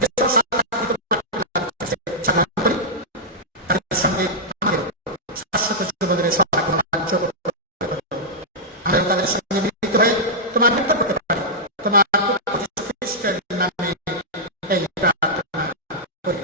যে সাধন করি তাদের সঙ্গে আমাদের শাশ্বত জীবনের সৌভাগ্য রাজ্য আমরা তাদের সঙ্গে মিলিত হয়ে তোমার নিকট করতে পারি। তোমার খ্রিস্টের নামে এই প্রার্থনা করি।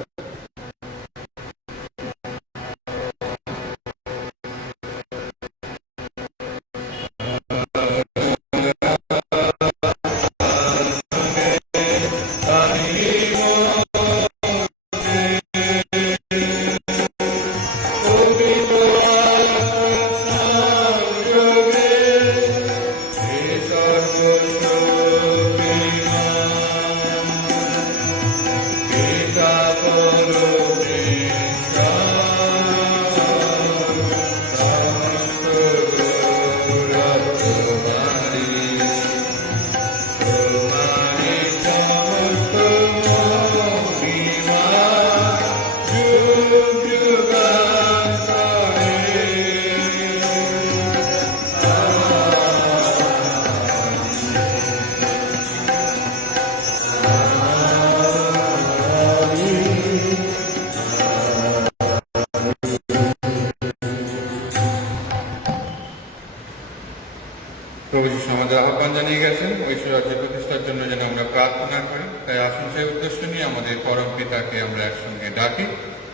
প্রভু যিশু আমাদের আহ্বান জানিয়ে গেছেন ঐশ্বর রাজ্য প্রতিষ্ঠার জন্য যেন আমরা প্রার্থনা করি। তাই আসুন সেই উদ্দেশ্য নিয়ে আমাদের পরম পিতাকে আমরা একসঙ্গে ডাকি।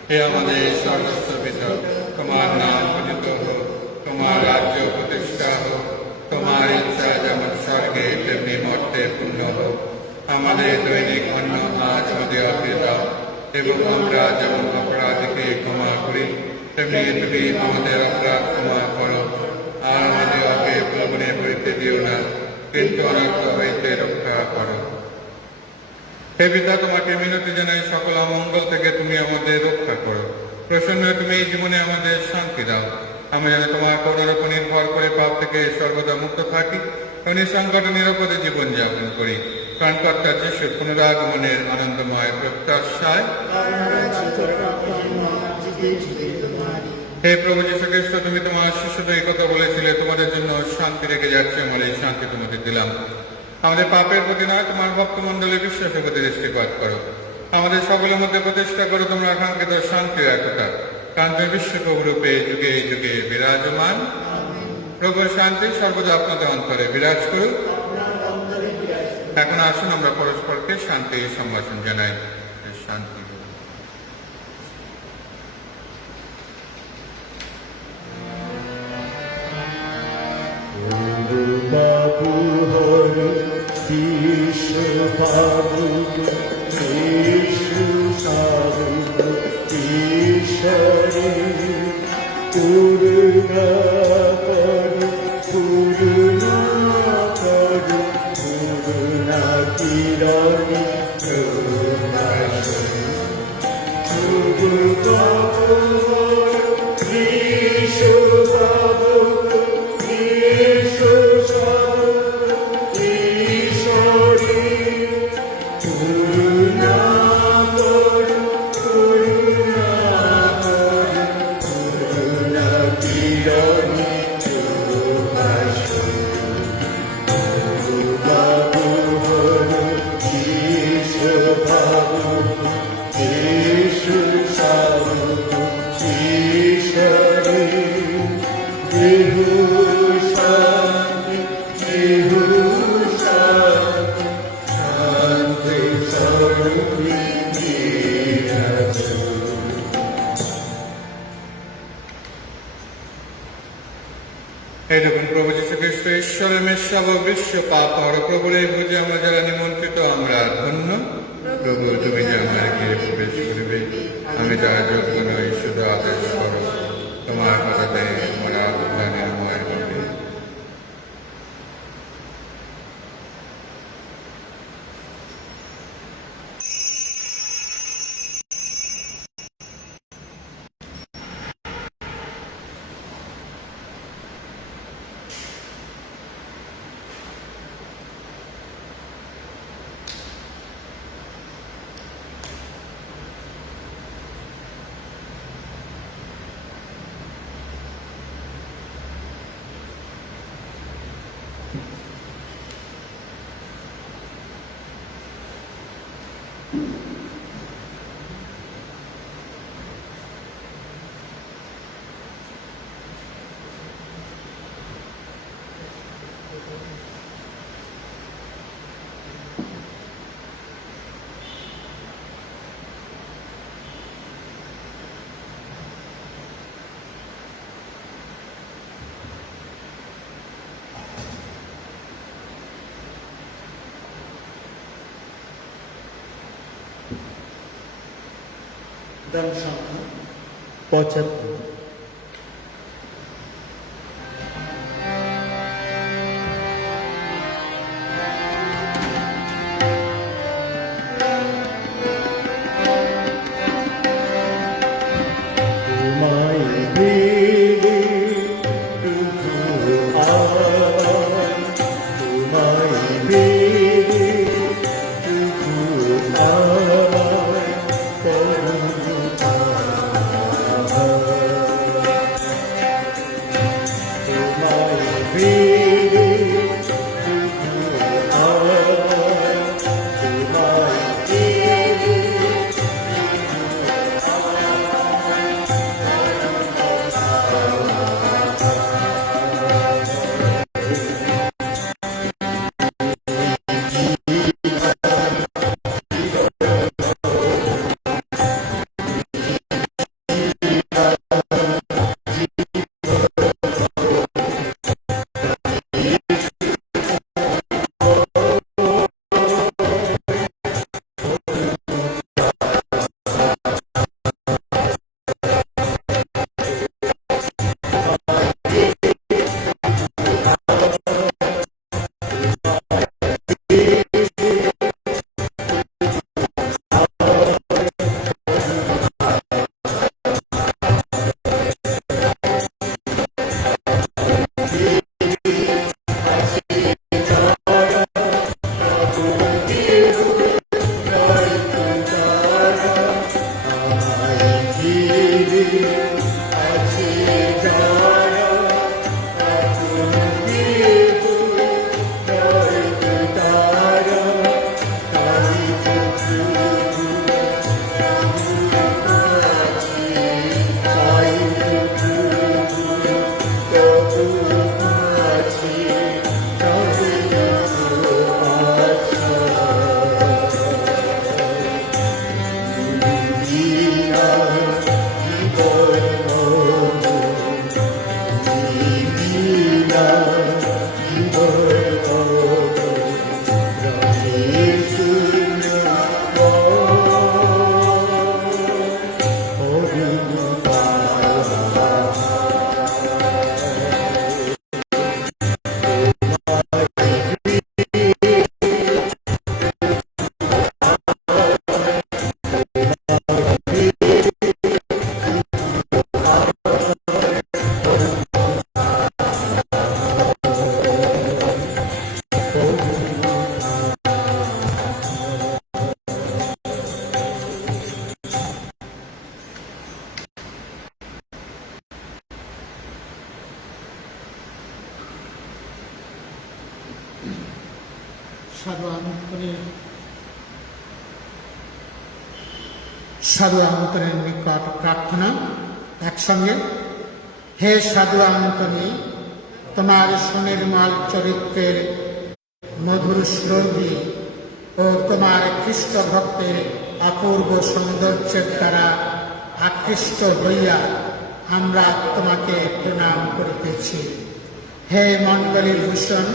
হে আমাদের সর্বস্ব পিতা, তোমার নাম পূজিত হোক, তোমার রাজ্য প্রতিষ্ঠা হোক, তোমার ইচ্ছা যেমন স্বর্গে তেমনি মর্তে পূর্ণ হোক। আমাদের দৈনিক অন্ন আজ আমাদেরকে দাও, এবং আমরা যেমন অপরাধীকে ক্ষমা করি তেমনি তুমি আমাদের অপরাধ ক্ষমা করো। আর আমাদেরকে প্রলোভনে পড়িতে দিও না, কিন্তু অনর্থ হইতে রক্ষা করো। হে পিতা, তোমাকে মিনতি জানাই, সকল অমঙ্গল থেকে তুমি আমাদের রক্ষা করো। প্রসন্ন তুমি এই জীবনে আমাদের শান্তি দাও। আমরা যেন তোমার করুণার উপর নির্ভর করে পাপ থেকে সর্বদা মুক্ত থাকি এবং নিঃসংকট নিরাপদে জীবনযাপন করি। প্রাণকর্তা যিশুর পুনরাগমনের আনন্দময় প্রত্যাশায় হে প্রভু যীশু খ্রিস্ট, তুমি তোমার শিষ্যদের এই কথা বলেছিলে, তোমাদের জন্য শান্তি রেখে যাচ্ছে, আমার এই শান্তি তোমাদের দিলাম। আমাদের পাপের প্রতি নয়, তোমার ভক্তমণ্ডলী বিশ্বাসের প্রতি দৃষ্টিপাত করো। আমাদের সকলের মধ্যে প্রতিষ্ঠা করো তোমরা আকাঙ্ক্ষিত শান্তির একতা কান্তের বিশ্বপ্রভু রূপে যুগে যুগে বিরাজমান। প্রভুর শান্তি সর্বদা আপনাদের অন্তরে বিরাজ করুক। এখন আসুন আমরা পরস্পরকে শান্তি সম্ভাষণ জানাই। শান্তি। বাবু হর বিশ্ব বাবু বিশ্ব সাবু ঈশ্বরে করুণা করু করুণা করু করুণা কিরণে করুণা প্রভু বাবু হর বিশ্ব বাবু বিশ্ব সাবু ঈশ্বরে করুণা করু করুণা করু করুণা কিরণে বাবু হর বিশ্ব বাবু বিশ্ব সাবু ঈশ্বরে দেহ শান্তি দেহ শান্তি শান্তি স্বরূপী বিরাজ। এই দেখুন প্রভু যীশু খ্রিস্ট ঈশ্বরের মেষশাব বিশ্ব পাপ হর। প্রভুর এই ভোজে আমরা যারা নিমন্ত্রিত আমরা ধন্য। প্রভু তুমি যে আমার গিয়ে প্রবেশ করিবে, আমি যারা যোগ্য নই, শুধু আদেশ করো, তোমার কথাতে আমার আত্মা নির্ময় হবে। দান সংখ্যা 75। তোমায় পেলে প্রভু আমায়, তোমায় পেলে প্রভু আমায় করুণা। তোমায় পেলে প্রভু আমায়, তোমায় পেলে সাধু আন্তনের নিকট প্রার্থনা একসঙ্গে। হে সাধু আন্তনি, তোমার সুনির্মল চরিত্রের মধুর শ্রদ্ধি ও তোমার খ্রিস্ট ভক্তের অপূর্ব সৌন্দর্যের দ্বারা আকৃষ্ট হইয়া আমরা তোমাকে প্রণাম করিতেছি। হে মণ্ডলীর ভূষণ,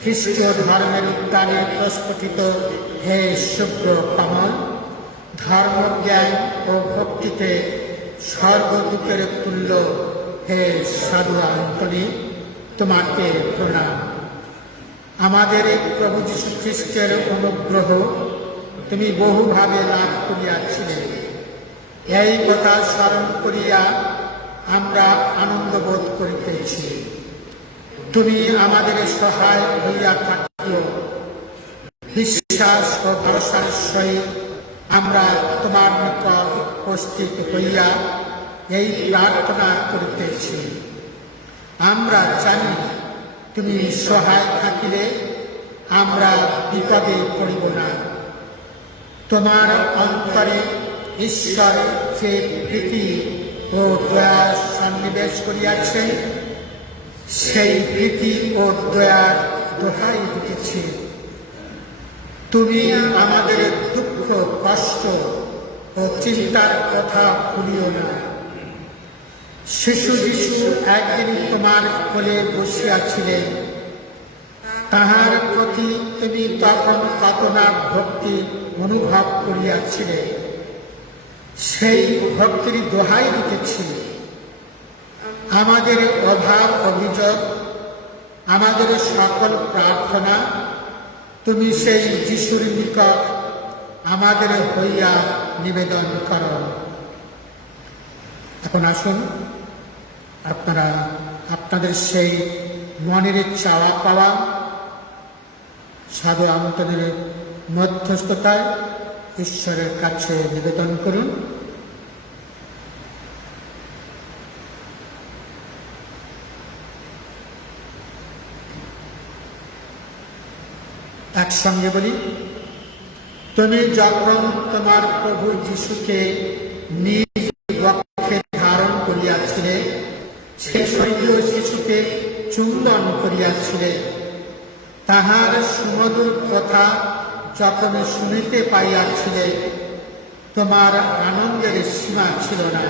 খ্রিস্টীয় ধর্মের উত্তানে প্রস্ফুটিত হে শুভ্র কমল, ধর্মজ্ঞান ও ভক্তিতে সর্বদূতের তুল্য হে সাধু আন্তনি, তোমাকে প্রণাম। আমাদের প্রভু যীশু খ্রিস্টের অনুগ্রহ তুমি বহুভাবে লাভ করিয়াছিলে, এই কথা স্মরণ করিয়া আমরা আনন্দ বোধ করিতেছি। তুমি আমাদের সহায় হইয়া থাকিও। বিশ্বাস ও ভরসার সহিত আমরা তোমার নিকট উপস্থিত হইয়া এই প্রার্থনা করিতেছি। আমরা জানি তুমি সহায় থাকিলে আমরা বিপদে পড়িব না। তোমার অন্তরে ঈশ্বর যে প্রীতি ও দয়া সন্নিবেশ করিয়াছেন, সেই প্রীতি ও দয়ার দোহাই দিতেছি। তুমি আমাদের দুঃখ, কষ্ট ও চিন্তার কথা ভুলিও না। শিশু যীশু একদিন তোমার কোলে বসিয়াছিলেন, তাহার প্রতি তুমি তখন কত না ভক্তি অনুভব করিয়াছিলে। সেই ভক্তির দোহাই দিতেছি। আমাদের অভাব অভিযোগ, আমাদের সকল প্রার্থনা তুমি সেই যিশুর নিকট আমাদের হইয়া নিবেদন করো। এখন আসুন আপনারা আপনাদের সেই মনের চাওয়া পাওয়া সাধু আন্তনের মধ্যস্থতায় ঈশ্বরের কাছে নিবেদন করুন। একসঙ্গে বলি, তুমি যখন তোমার প্রভু যিশুকে নিজ বক্ষে ধারণ করিয়াছিলে, সে স্বর্গীয় শিশুকে চুম্বন করিয়াছিলে, তাহার সুমধুর কথা যখন শুনিতে পাইয়াছিলে, তোমার আনন্দের সীমা ছিল না।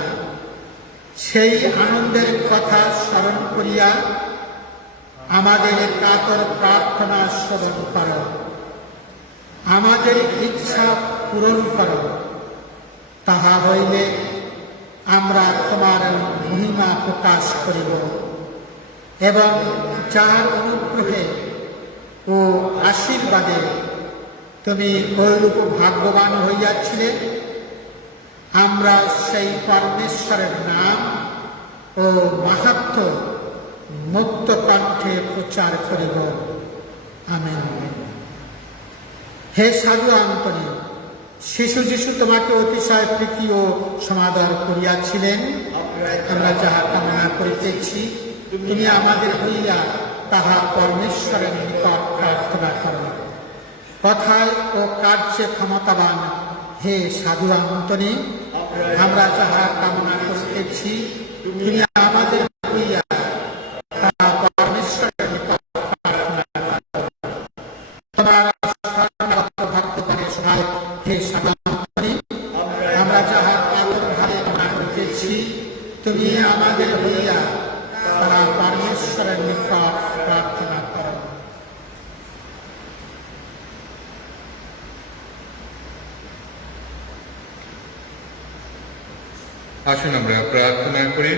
সেই আনন্দের কথা স্মরণ করিয়া আমাদের কাতর প্রার্থনা স্মরণ করো। আমাদের ইচ্ছা পূরণ করো। তাহা হইলে আমরা তোমার মহিমা প্রকাশ করিব এবং যার অনুগ্রহে ও আশীর্বাদে তুমি ঐরূপ ভাগ্যবান হইয়াছিলে, আমরা সেই পরমেশ্বরের নাম ও মাহাত্ম্য মুক্ত কণ্ঠে প্রচার করিব। আমেন। হে সাধু আন্তনি, শিশু যিশু তোমাকে অতিশয় প্রীতি ও সমাদর করিয়াছিলেন। আমরা যাহা কামনা করিতেছি, তুমি আমাদের হইয়া তাহা পরমেশ্বরের নিকট প্রার্থনা করো। কথায় ও কার্যে ক্ষমতাবান হে সাধু আন্তনি, আমরা যাহা কামনা করিতেছি, তুমি আমাদের হইয়া আসুন আমরা প্রার্থনা করি।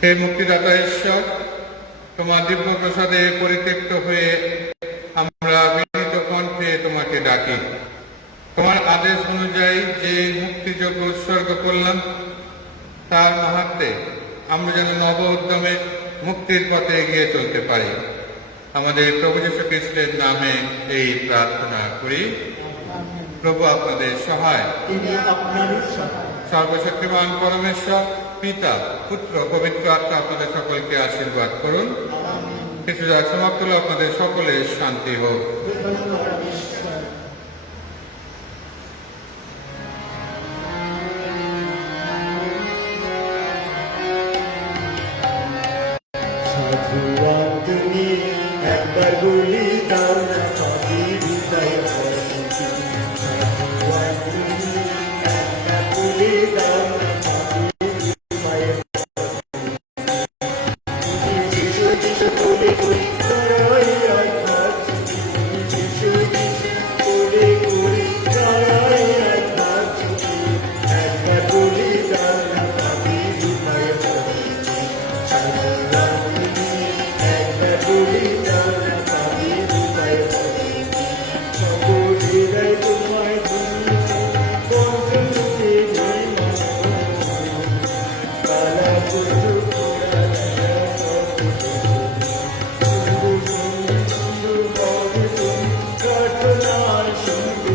হে মুক্তিদাতা ঈশ্বর, তোমার দিব্য প্রসাদে পরিত্যক্ত হয়ে আমরা বিনীত কণ্ঠে তোমাকে ডাকি। তোমার আদেশ অনুযায়ী যে মুক্তিযোগ্য উৎসর্গ করলাম, তার মাহাত্ম্যে আমরা যেন নব উদ্যমে মুক্তির পথে এগিয়ে চলতে পারি। আমাদের প্রভু যীশু খ্রিস্টের নামে এই প্রার্থনা করি। প্রভু আপনাদের সহায়। তিনি আপনারই সহায়। সর্বশক্তিমান পরমেশ্বর পিতা, পুত্র, পবিত্র আত্মা আপনাদের সকলকে আশীর্বাদ করুন। কিছু যাক সমাপ্ত হলো, আপনাদের সকলের শান্তি হোক। সাধু তুমি একবার বলি দাও না পাপি হৃদয় ভক্তি। সাধু তুমি একবার বলি দাও না পাপি হৃদয় ভক্তি। যিশু যিশু বলে করি তারাই আঘাত। যিশু যিশু বলে করি তারাই আঘাত। একবার বলি দাও না পাপি হৃদয় ভক্তি। সাধু একবার বলি দাও না পাপি হৃদয় ভক্তি। সকল হৃদয় তোমায় তুমি পঞ্চমুখী হই কালা পুজো করা দয়া সিন্ধু সিন্ধু হবে তুমি প্রার্থনার সিন্ধু।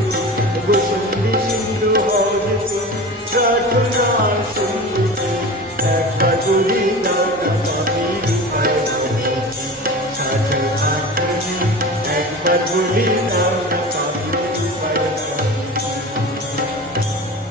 গোসন্ধি সিন্ধু হবে তুমি প্রার্থনার সিন্ধু। একবার বলি দাও না পাপি হৃদয় ভক্তি। সাধু একবার বলি